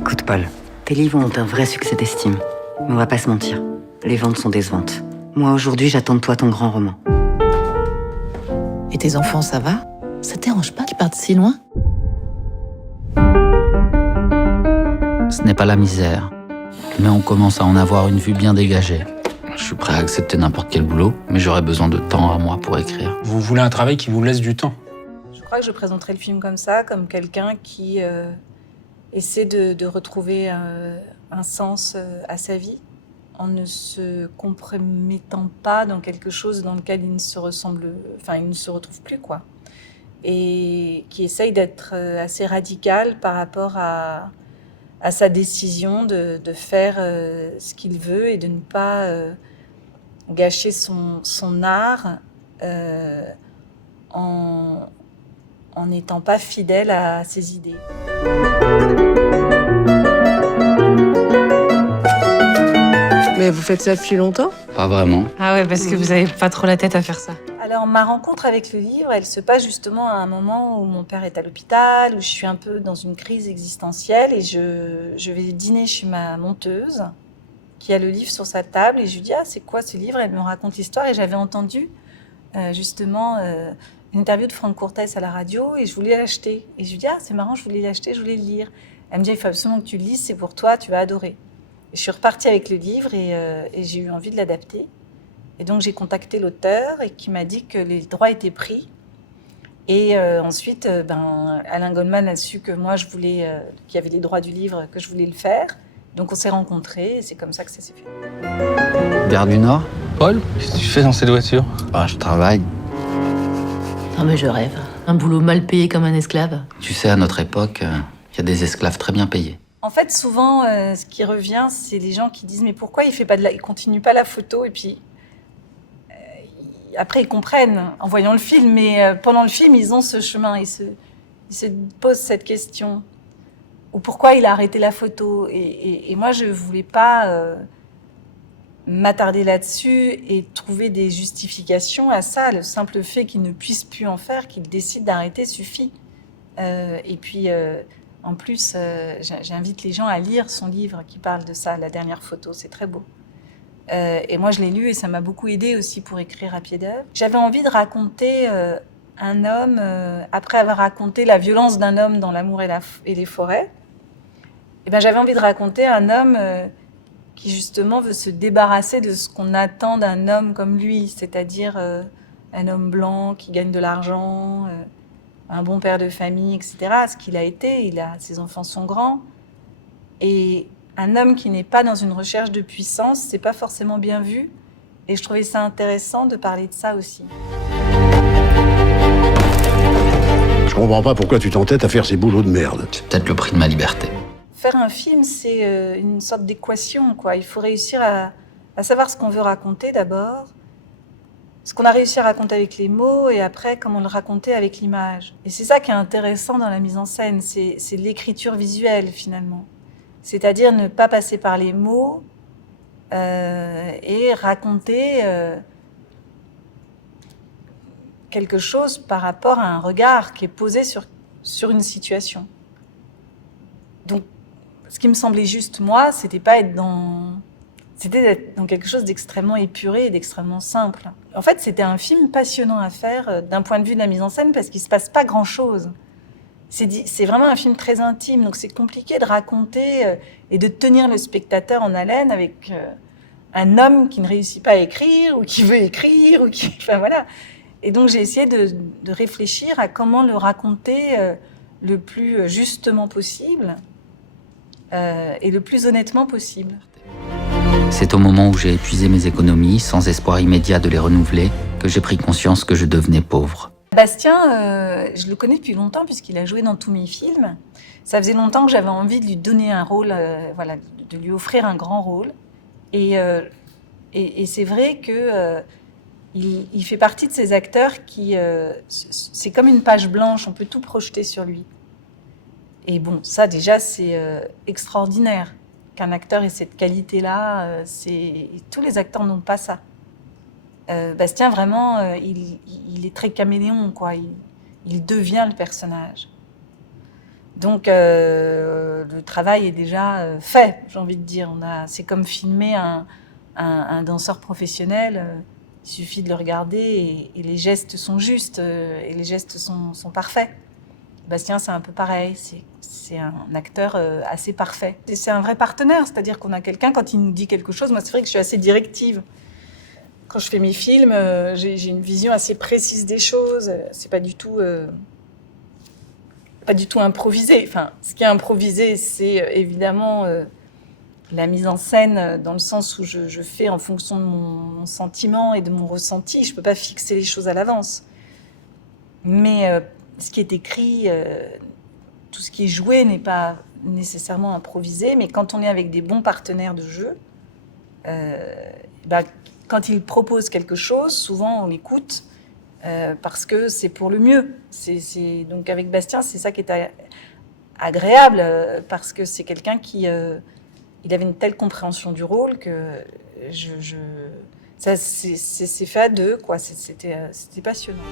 Écoute Paul, tes livres ont un vrai succès d'estime. Mais on va pas se mentir, les ventes sont décevantes. Moi aujourd'hui j'attends de toi ton grand roman. Et tes enfants, ça va? Ça te dérange pas qu'ils partent si loin? Ce n'est pas la misère, mais on commence à en avoir une vue bien dégagée. Je suis prêt à accepter n'importe quel boulot, mais j'aurai besoin de temps à moi pour écrire. Vous voulez un travail qui vous laisse du temps? Je crois que je présenterai le film comme ça, comme quelqu'un qui essaie de retrouver un sens à sa vie, en ne se compromettant pas dans quelque chose dans lequel il ne se retrouve plus, quoi. Et qui essaye d'être assez radical par rapport à sa décision de faire ce qu'il veut et de ne pas gâcher son art en n'étant pas fidèle à ses idées. Mais vous faites ça depuis longtemps? Pas vraiment. Ah ouais, parce que vous avez pas trop la tête à faire ça. Alors, ma rencontre avec le livre, elle se passe justement à un moment où mon père est à l'hôpital, où je suis un peu dans une crise existentielle et je vais dîner chez ma monteuse qui a le livre sur sa table et je lui dis « Ah, c'est quoi ce livre ?» Elle me raconte l'histoire et j'avais entendu justement une interview de Franck Courtès à la radio et je voulais l'acheter. Et je lui dis « Ah, c'est marrant, je voulais l'acheter, je voulais le lire. » Elle me dit « Il faut absolument que tu le lises, c'est pour toi, tu vas adorer. » Et je suis repartie avec le livre et j'ai eu envie de l'adapter. Et donc, j'ai contacté l'auteur et qui m'a dit que les droits étaient pris. Et ensuite, Alain Goldman a su que moi, qu'il y avait les droits du livre, que je voulais le faire. Donc, on s'est rencontrés et c'est comme ça que ça s'est fait. Gare du Nord? Paul, qu'est-ce que tu fais dans cette voiture? Ah, je travaille. Non mais je rêve. Un boulot mal payé comme un esclave. Tu sais, à notre époque, il y a des esclaves très bien payés. En fait, souvent, ce qui revient, c'est les gens qui disent « Mais pourquoi il continue pas la photo ?» Et puis, après, ils comprennent en voyant le film, mais pendant le film, ils ont ce chemin, ils se posent cette question. Ou pourquoi il a arrêté la photo. Et moi, je ne voulais pas m'attarder là-dessus et trouver des justifications à ça. Le simple fait qu'il ne puisse plus en faire, qu'il décide d'arrêter, suffit. Et puis, en plus, j'invite les gens à lire son livre qui parle de ça, La dernière photo. C'est très beau. Et moi, je l'ai lu et ça m'a beaucoup aidée aussi pour écrire à pied d'œuvre. J'avais envie de raconter un homme, après avoir raconté la violence d'un homme dans L'amour et les forêts, j'avais envie de raconter un homme qui justement veut se débarrasser de ce qu'on attend d'un homme comme lui, c'est-à-dire un homme blanc qui gagne de l'argent, un bon père de famille, etc. Ce qu'il a été, ses enfants sont grands. Et un homme qui n'est pas dans une recherche de puissance, c'est pas forcément bien vu. Et je trouvais ça intéressant de parler de ça aussi. Je comprends pas pourquoi tu t'entêtes à faire ces boulots de merde. C'est peut-être le prix de ma liberté. Faire un film, c'est une sorte d'équation, quoi. Il faut réussir à savoir ce qu'on veut raconter d'abord, ce qu'on a réussi à raconter avec les mots, et après, comment le raconter avec l'image. Et c'est ça qui est intéressant dans la mise en scène, c'est l'écriture visuelle, finalement. C'est-à-dire ne pas passer par les mots et raconter quelque chose par rapport à un regard qui est posé sur une situation. Donc, ce qui me semblait juste, moi, c'était d'être dans quelque chose d'extrêmement épuré et d'extrêmement simple. En fait, c'était un film passionnant à faire d'un point de vue de la mise en scène parce qu'il ne se passe pas grand-chose. C'est vraiment un film très intime, donc c'est compliqué de raconter et de tenir le spectateur en haleine avec un homme qui ne réussit pas à écrire ou qui veut écrire, enfin voilà. Et donc j'ai essayé de réfléchir à comment le raconter le plus justement possible et le plus honnêtement possible. C'est au moment où j'ai épuisé mes économies, sans espoir immédiat de les renouveler, que j'ai pris conscience que je devenais pauvre. Bastien, je le connais depuis longtemps puisqu'il a joué dans tous mes films. Ça faisait longtemps que j'avais envie de lui donner un rôle, de lui offrir un grand rôle. Et c'est vrai que il fait partie de ces acteurs qui... c'est comme une page blanche, on peut tout projeter sur lui. Et bon, ça déjà, c'est extraordinaire qu'un acteur ait cette qualité-là. Tous les acteurs n'ont pas ça. Bastien, vraiment, il est très caméléon, quoi. Il devient le personnage. Donc, le travail est déjà fait, j'ai envie de dire. C'est comme filmer un danseur professionnel. Il suffit de le regarder et les gestes sont justes et les gestes sont parfaits. Bastien, c'est un peu pareil. C'est un acteur assez parfait. Et c'est un vrai partenaire, c'est-à-dire qu'on a quelqu'un, quand il nous dit quelque chose, moi, c'est vrai que je suis assez directive. Quand je fais mes films, j'ai une vision assez précise des choses. C'est pas du tout improvisé. Enfin, ce qui est improvisé, c'est évidemment la mise en scène, dans le sens où je fais en fonction de mon sentiment et de mon ressenti. Je peux pas fixer les choses à l'avance. Mais ce qui est écrit, tout ce qui est joué n'est pas nécessairement improvisé. Mais quand on est avec des bons partenaires de jeu, quand ils proposent quelque chose, souvent on l'écoute. Parce que c'est pour le mieux. Donc avec Bastien, c'est ça qui est agréable, parce que c'est quelqu'un qui il avait une telle compréhension du rôle que ça c'est fait à deux, quoi. C'était passionnant.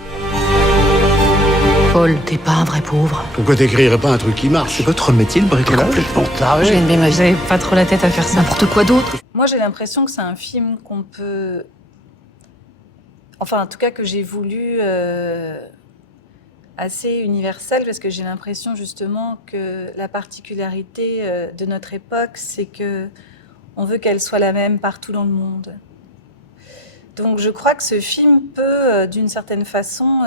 Paul, t'es pas un vrai pauvre. Pourquoi t'écrirais pas un truc qui marche? C'est votre métier, le bricolage? Complètement taré. J'ai aimé ma Vous vie. avez pas trop la tête à faire ça. N'importe quoi d'autre. Moi, j'ai l'impression que c'est un film qu'on peut... Enfin, en tout cas, que j'ai voulu assez universel, parce que j'ai l'impression justement que la particularité de notre époque, c'est que on veut qu'elle soit la même partout dans le monde. Donc je crois que ce film peut, d'une certaine façon,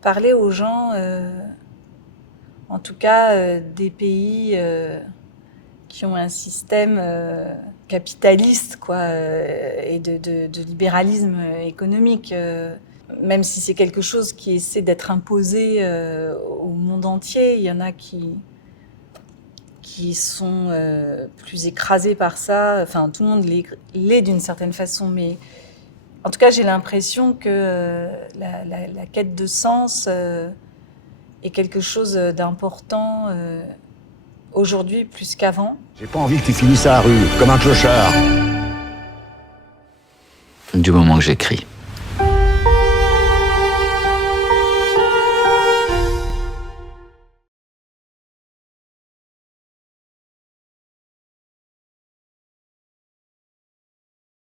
parler aux gens, en tout cas des pays qui ont un système capitaliste, quoi, et de libéralisme économique. Même si c'est quelque chose qui essaie d'être imposé au monde entier, il y en a qui sont plus écrasés par ça. Enfin, tout le monde l'est d'une certaine façon, mais en tout cas, j'ai l'impression que la quête de sens est quelque chose d'important aujourd'hui plus qu'avant. J'ai pas envie que tu finisses à la rue, comme un clochard. Du moment que j'écris.